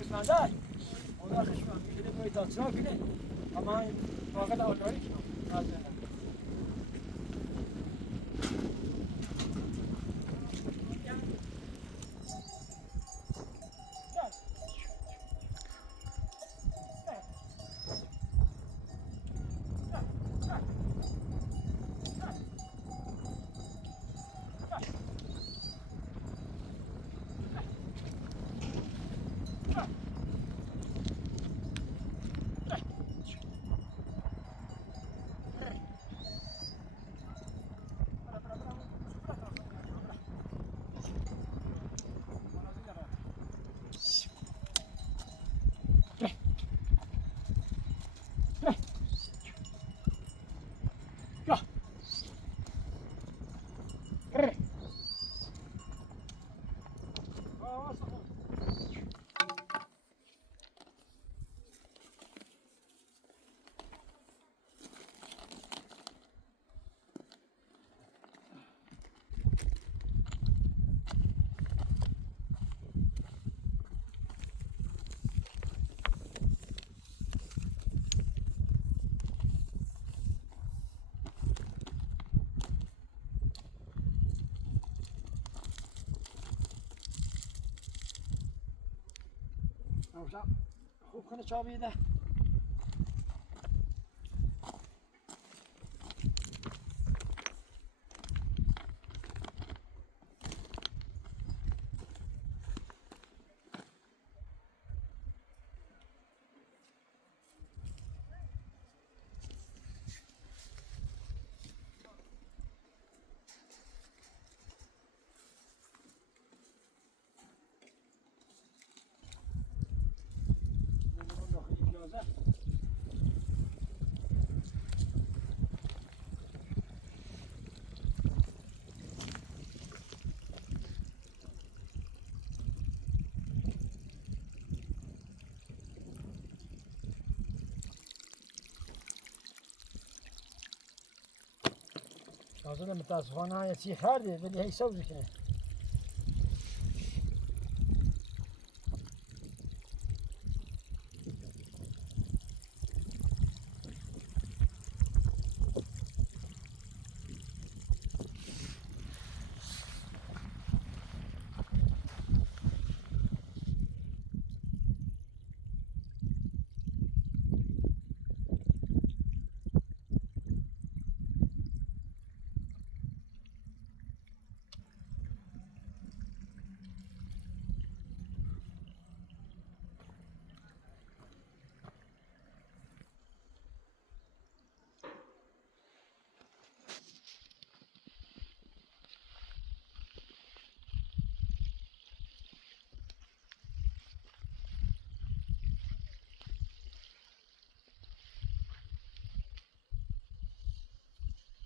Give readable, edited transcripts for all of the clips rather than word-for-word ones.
بسمندر اونا خشمم میگیره باید تاچرا کنه اما فقط آگاهی کنم خوب کنه چا بیده تازه متاسفانه یه چی خرده ولی هی سوزی کنه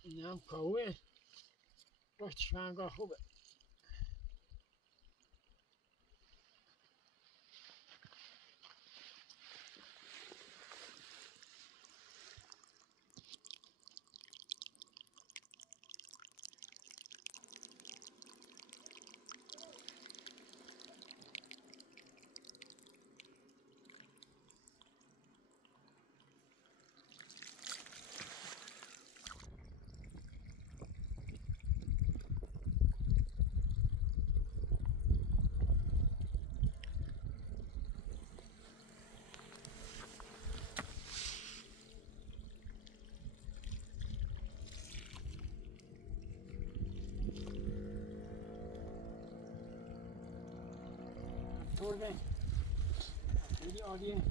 این هم کاوه رفتش منگاه خوبه طور خیلی عالیه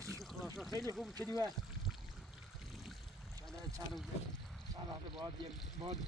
خلاص خیلی خوب کلیه. شاید چند روز سالات بعد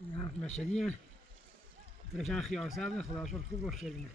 نه مشهدیه. ترشان خیار سبز خدا شکر خوب روش شدیم.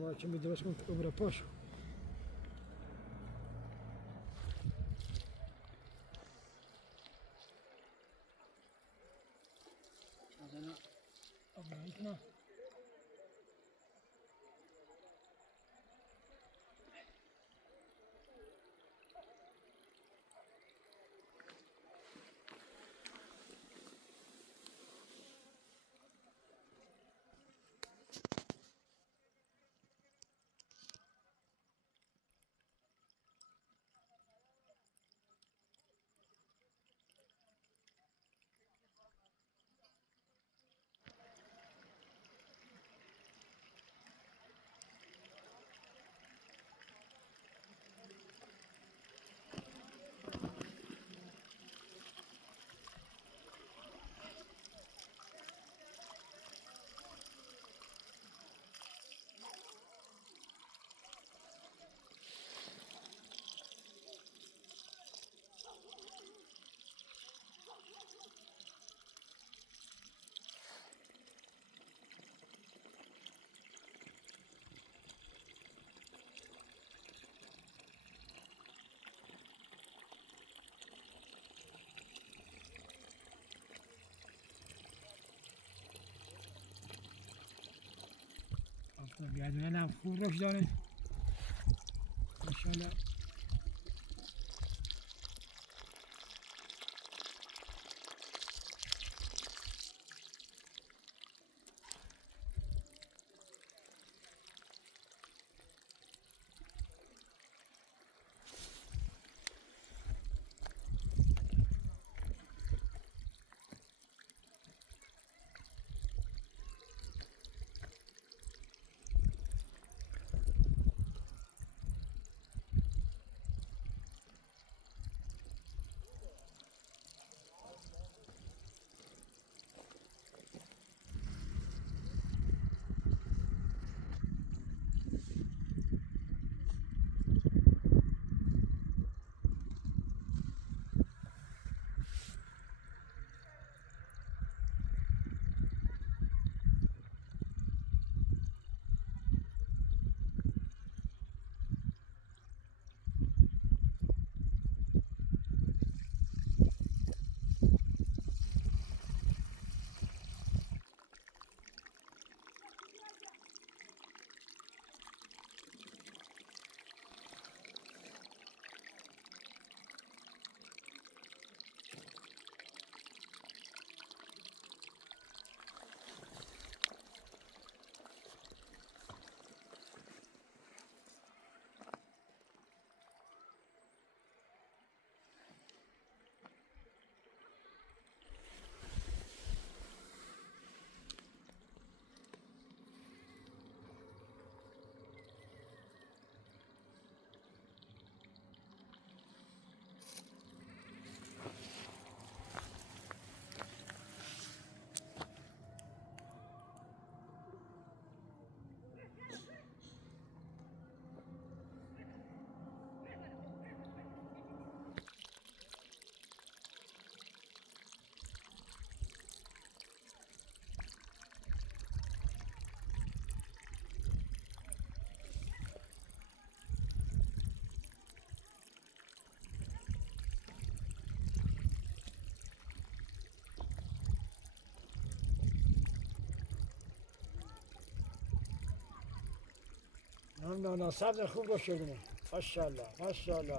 با چه درست کن عمر پاش مثلا ابراهیم کنه بیادونه هم خوب روش داره انشالله نه سبز خوب روش شدونه ماشاءالله ماشاءالله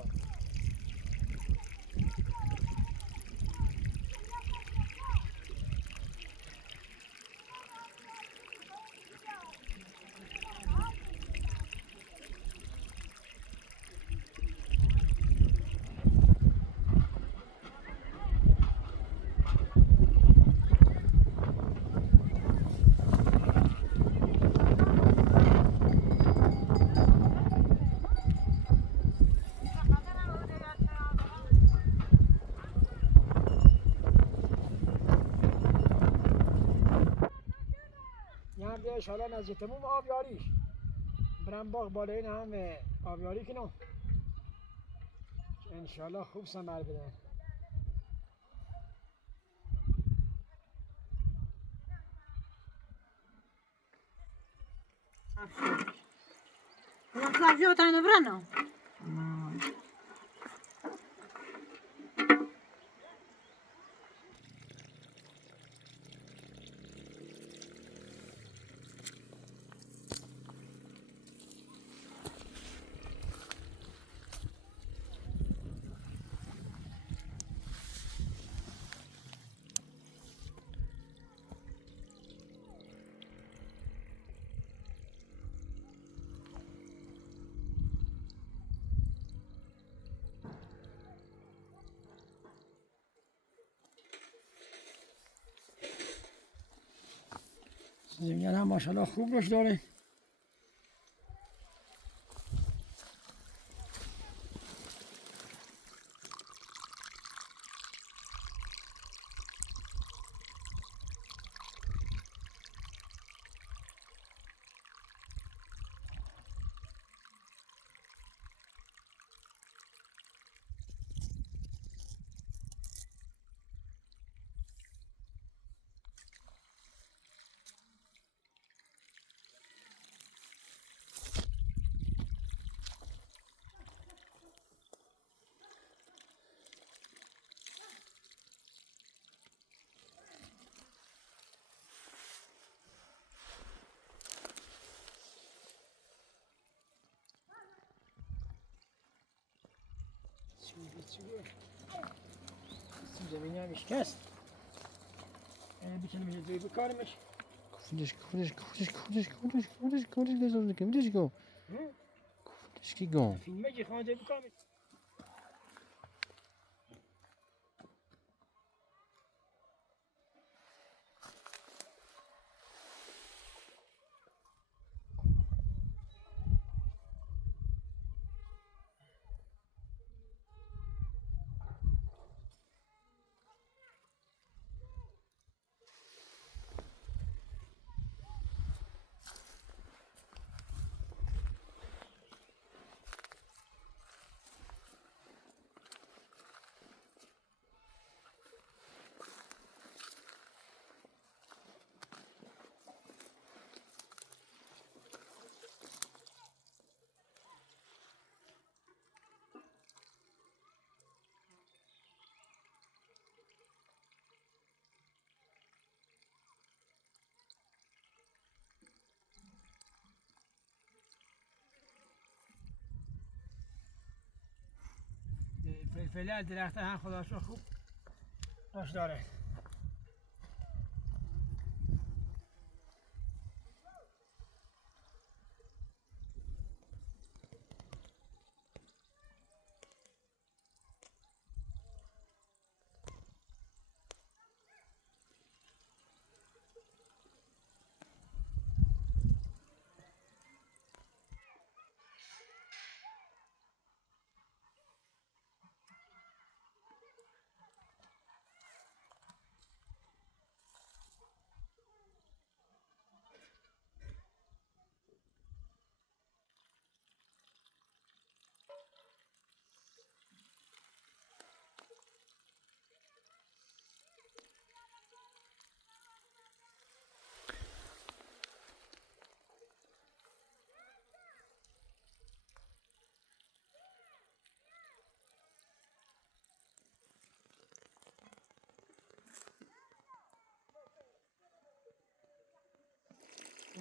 هم بیایش حالا نزدیک تموم آبیاریش برم باغ بالای هم آبیاری کنم انشالله خوب ثمر بدن سبزی ها تنو برنو زمین هم ماشاءالله خوب روش داره. زمینی هم شکست. بکنیم یه جایی بکارمش. Kurde, gdzieś go. Gdzieś go. فیلمه که خواهده بکارمش. فلفله درخت هم خدا شو خوب روش داره.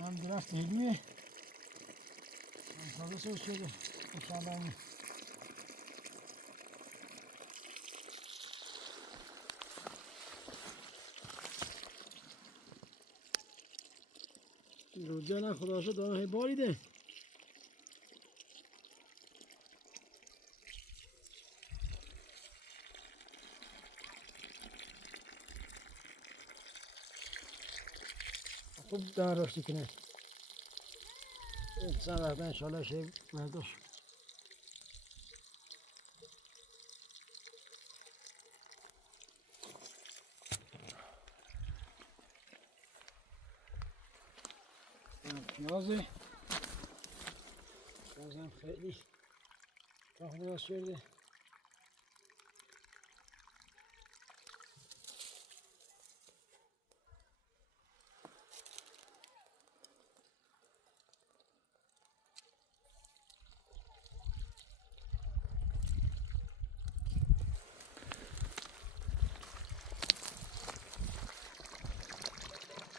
هم درخت هلیه. هم تازه سوز شده. مشابهی. روزه نه خدا شد داره باریده. خوب دار رشدی کنه. چند وقت انشالله شه برداشت. پیازه. پیازم خیلی تخم راست شده.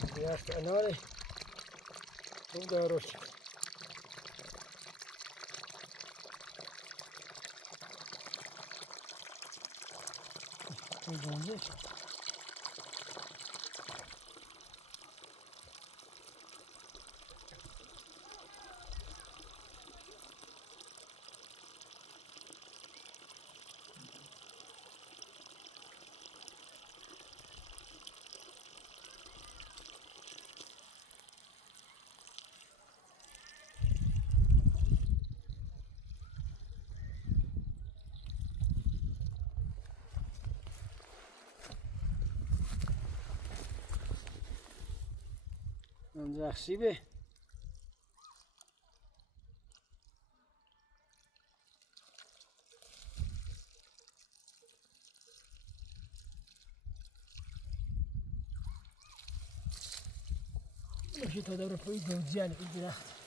درخت اناره خوب داروش گنجه درخت سیبه ماشي تا دور پای دوزیان این درخت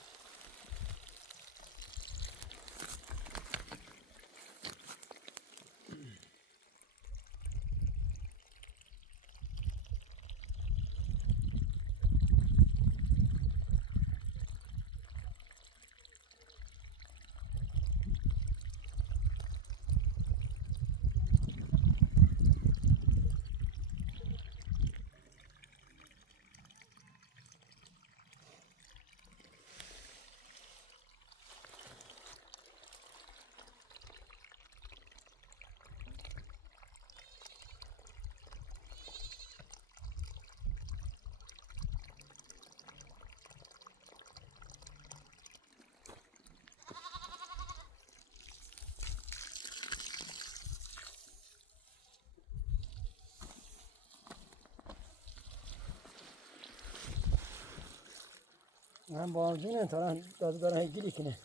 من با آنجونه تا داده دارن هیگیری کنه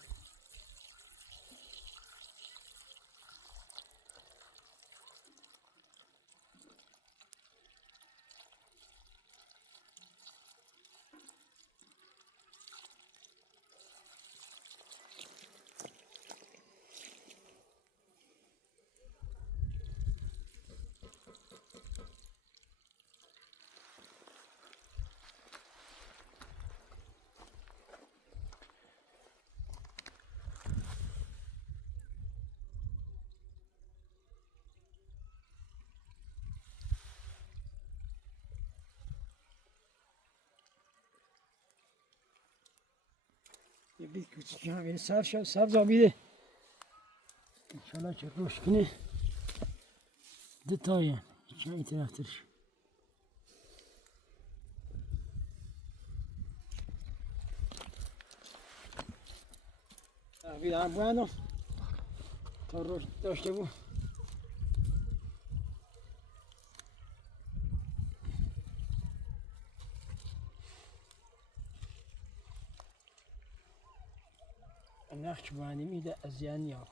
یه بیت کوچیکی هم سر شد سبز آبیده انشالله که روش کنه دتاین چه این طرفترش آبیده هم بایدم تا روش داشته بود نقش بانی میده از یعنی ها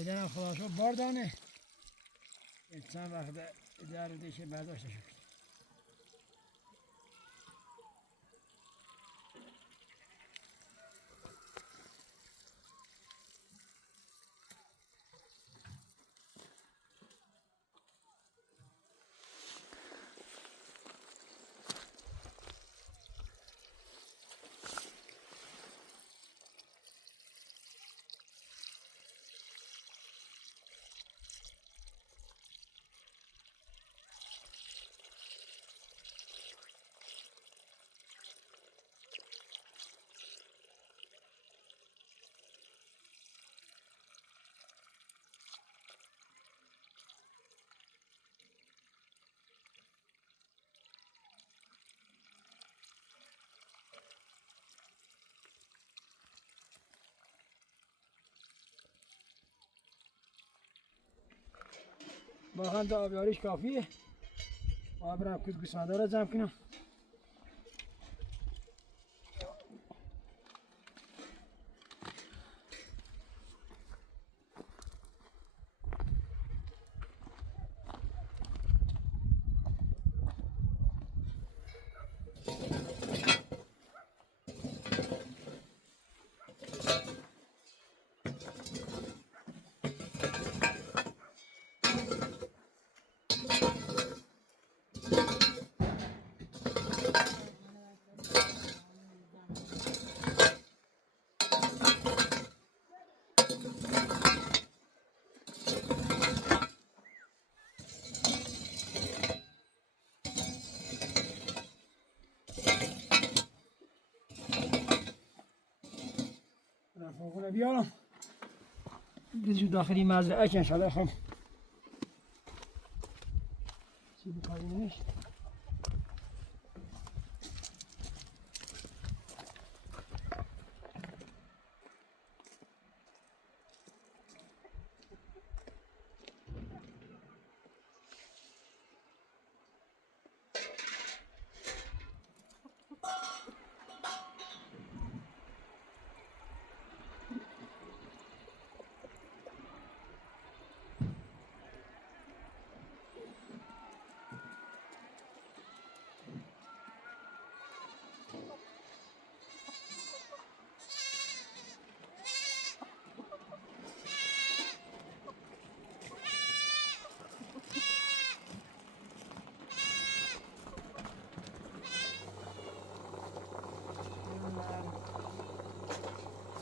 پدرم خدا شو باردانه چند وقت در دیشه برداشته شد واقعا دا آبیاریش کافیه. ما برم کود گوسفندا را جمع کنم. فوقونه بیارم بریزو داخلی مزرعه که انشالله خم چی بکنیمش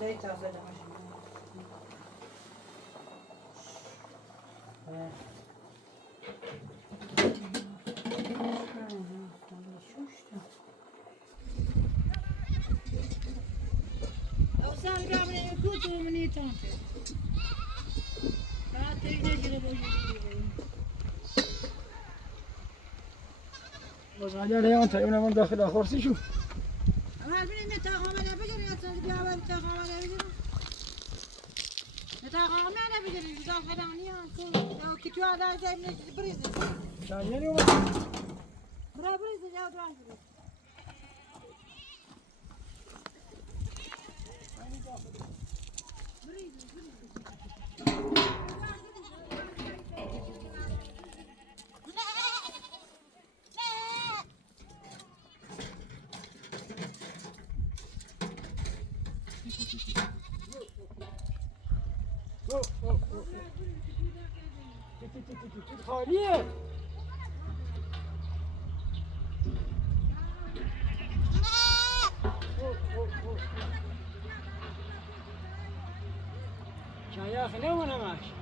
زي تازه دمشق او سال قبل كنت مني تانتي لا تيجي جربوا باز عجل هیان تا اونم داخل آخرسی شو اما البته متاقامه نبجری اصلا بیاور متاقامه نبجری متاقامه نبجری بزاف فدانی ها که تو آدم زمین بریزه شاید اومد برا بریزه جا دوان بریزه خالیه شاید خیلی همش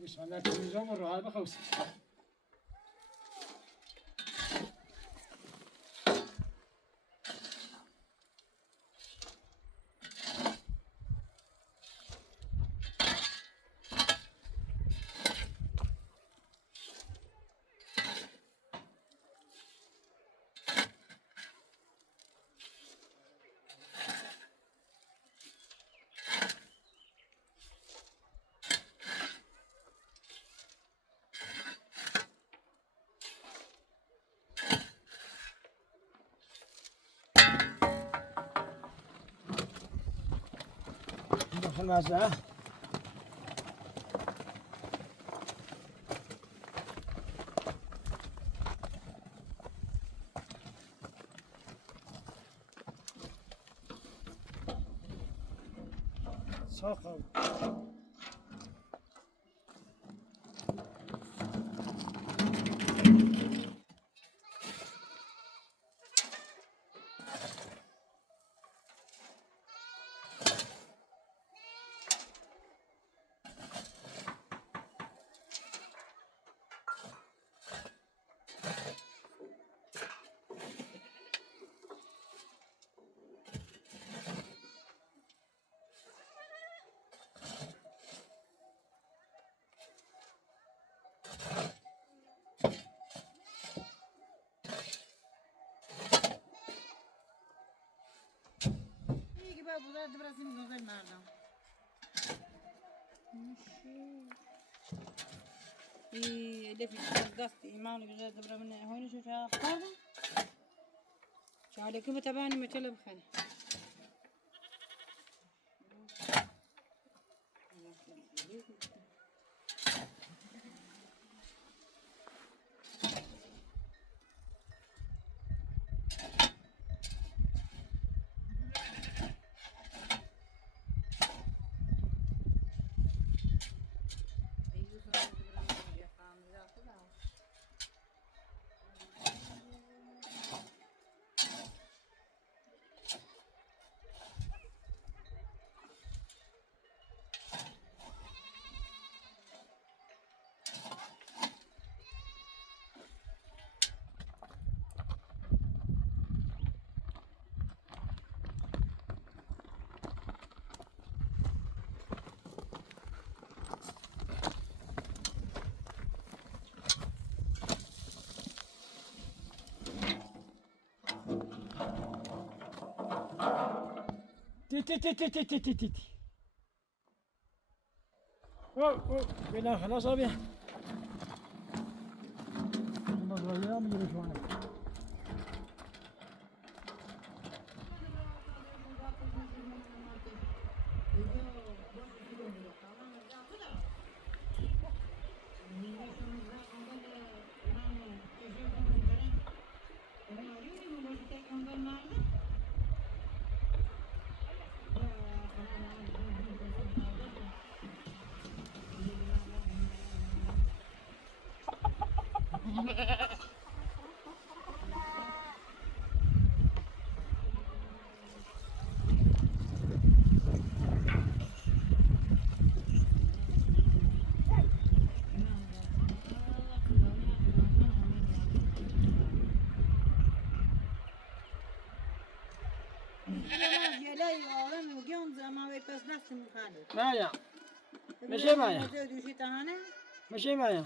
گوسفندان تلویزیون رو راحت بخوست داخل مزرعه ساقه بابا بودار دبرسیم گذر مردم ای دفعی دست ایمان گذر دبر من هونی شو چه خورده چاله که متبانی مچله بخنی تي اوه بلا خلاص ابي خلاص ولا من شويه مايا ماشي مايا ماشي مايا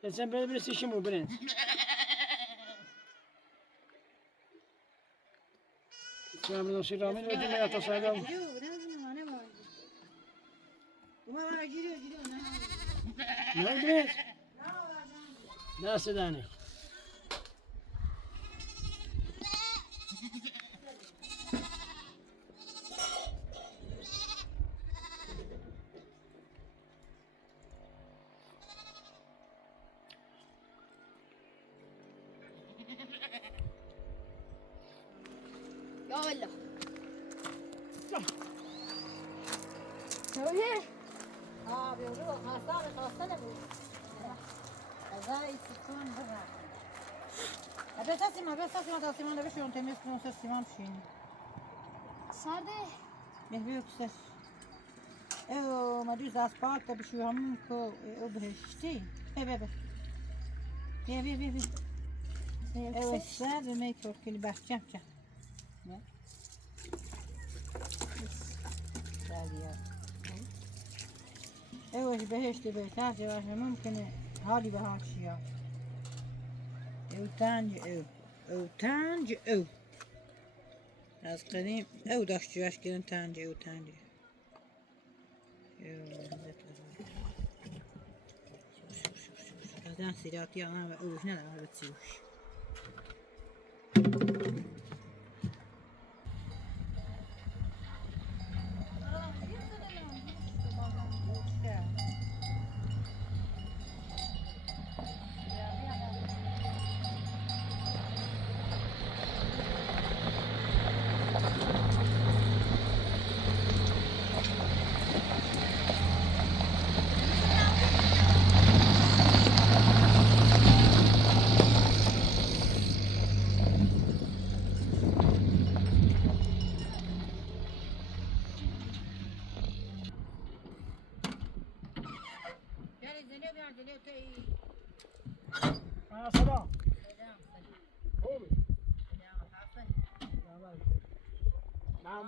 الانسان بس يشمو برنس سلام نصير رامين ودي ما يتصادم ما برنس لا سداني يا ولا سويه بيقولوا خاصة نبوي غذاء سكون برا أبي تسمع تسمع نبي شو أنت مسكون تسمع بشين ساده بيبي كسر ما دوز أسباب تبي شو هم كو بهشتي بي ساده ميكور كل بحكي ايوه بهشتي بيتاجي واحنا ممكن هالي بهالشيا او تانج او از قديم او داشت جواش كده تانج او هذا سيراتي انا اوش نلا بتسوش سلام خوبی نه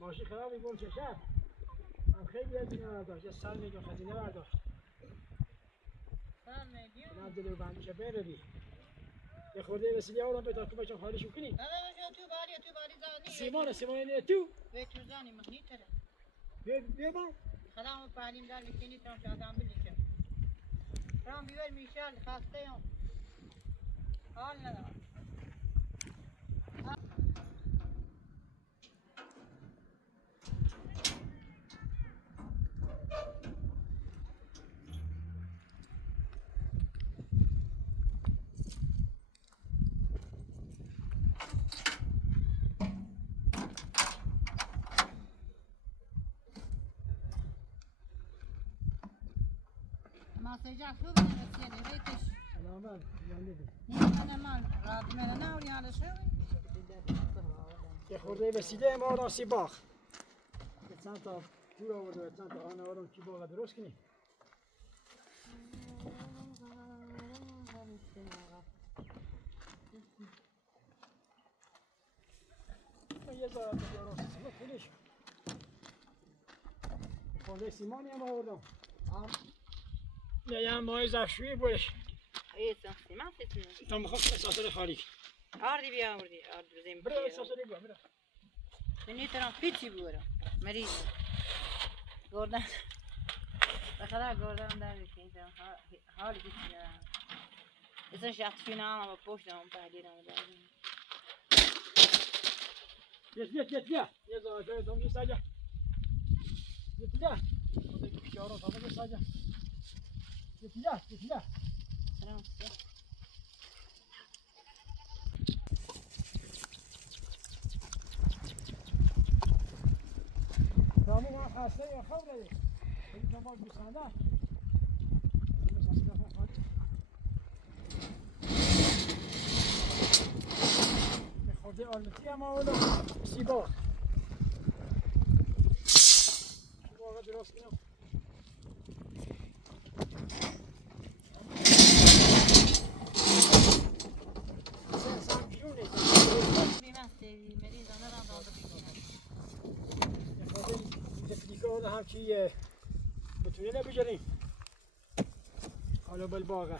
ماشی خرابی بود چه شب من خیلی هزینه برداشت یه سال میلیون خزینه برداشت نه دلو بندیشه بری یه خورده رسیدی آدم به تا تو بچه خالیشو کنی تو باری زانی سیمان نه تو به تو زانی مخنی تره بیا با خدام پالیم دار میکنی تام شادم بلیکم رام بیور میشال خسته ام حال ندارم مسیجا خوب نمی‌کنی ریتش سلامت یعنی نه من راد من ناوری على شو که خورده بسیده ما را سیباخ چند تا جور آورده چند تا آن آورده کی باقا درست کنی یه زارت دیگه راست سیما کنیش خورده سیمانی هم آوردم نه یه ماه زفشوی بودش ايه صافي ما في سنة تا مخواست اساسر خالی عادي بيا عادي بزين برو اساسری بیا برو مني ترى بيتي بورا مريض جوردان بخدا جوردان داري كده حالي كده إذا شفت فينا أنا بپوش دارم تحلیلم دارم بیا یه زارت دارم یه ساجا بیا خورده پیشارو تا یه ساجا بیا سلام رامي ما خاصة يا خبرة اللي كمان بسنة خورده آلتی هم آوردم سیبا درست کنم سم بیرونه بیمستی مریض آنها را داده بگیرم خورده تکنیکه ها همچی بتونه نبجریم حالا بالباغه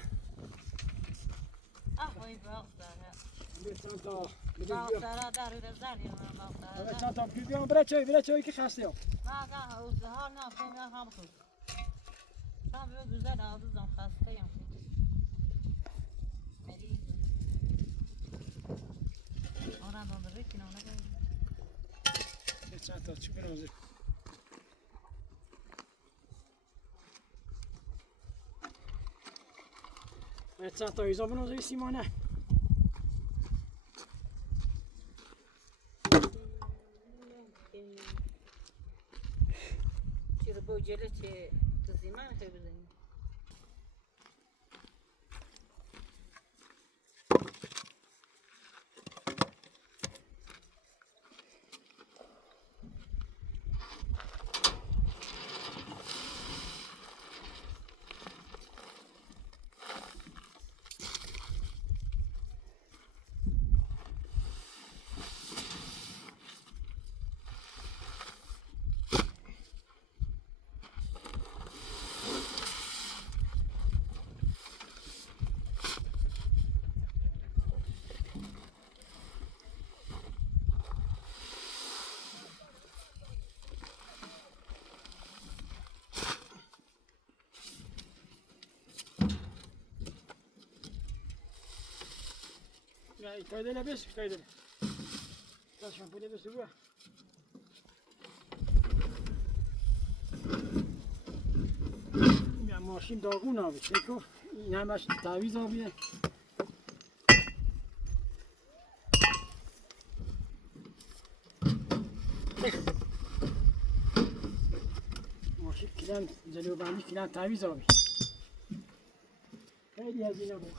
آخوی باقصاره یه چند تا باقصاره داری رزاری من باقصاره چند تا بیام برای چای که خسته هم ما قاعد وزهار نافهم يا خام خذ شام بيقول زاد عزيزهم خاصتين مريض أنا ضربت أنا چند تا چی برازه چند تا ایزا بنازه سیمانه چرا بوجله چه تزیمان خیلی بزنی Kayda lebes, kayda. Biraz şampu lebes bu. Ya ماشین داغون آبی چکو این همش تعویض آبیه ماشین کلن جلو بندی کلن تعویض آبی خیلی هزینه بود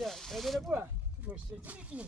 Ya, böyle bu. Göstereyim mi?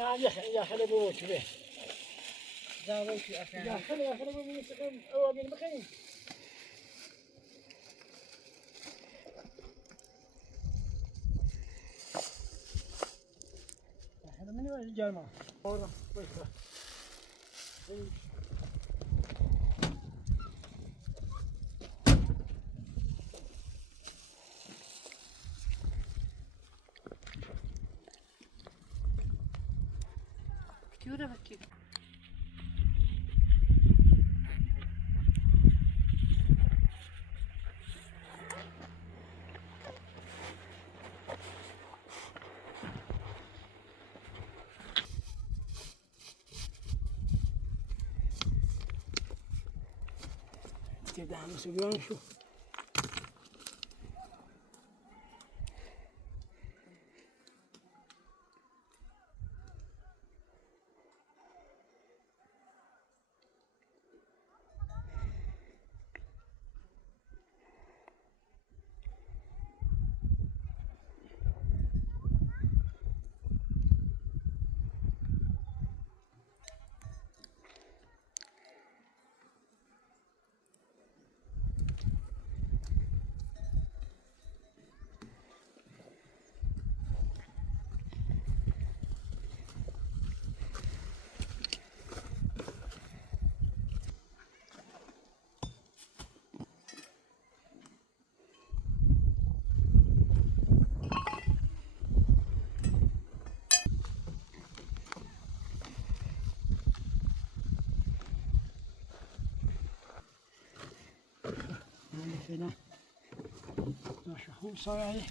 يعني يخلي بوش به زاوية أفنان يخلي بوش سكن أو بين مكان هذا من وين الجامعة؟ ورا بس كيورا بكي كده مسويان شو هنا نشوف صايع عليه.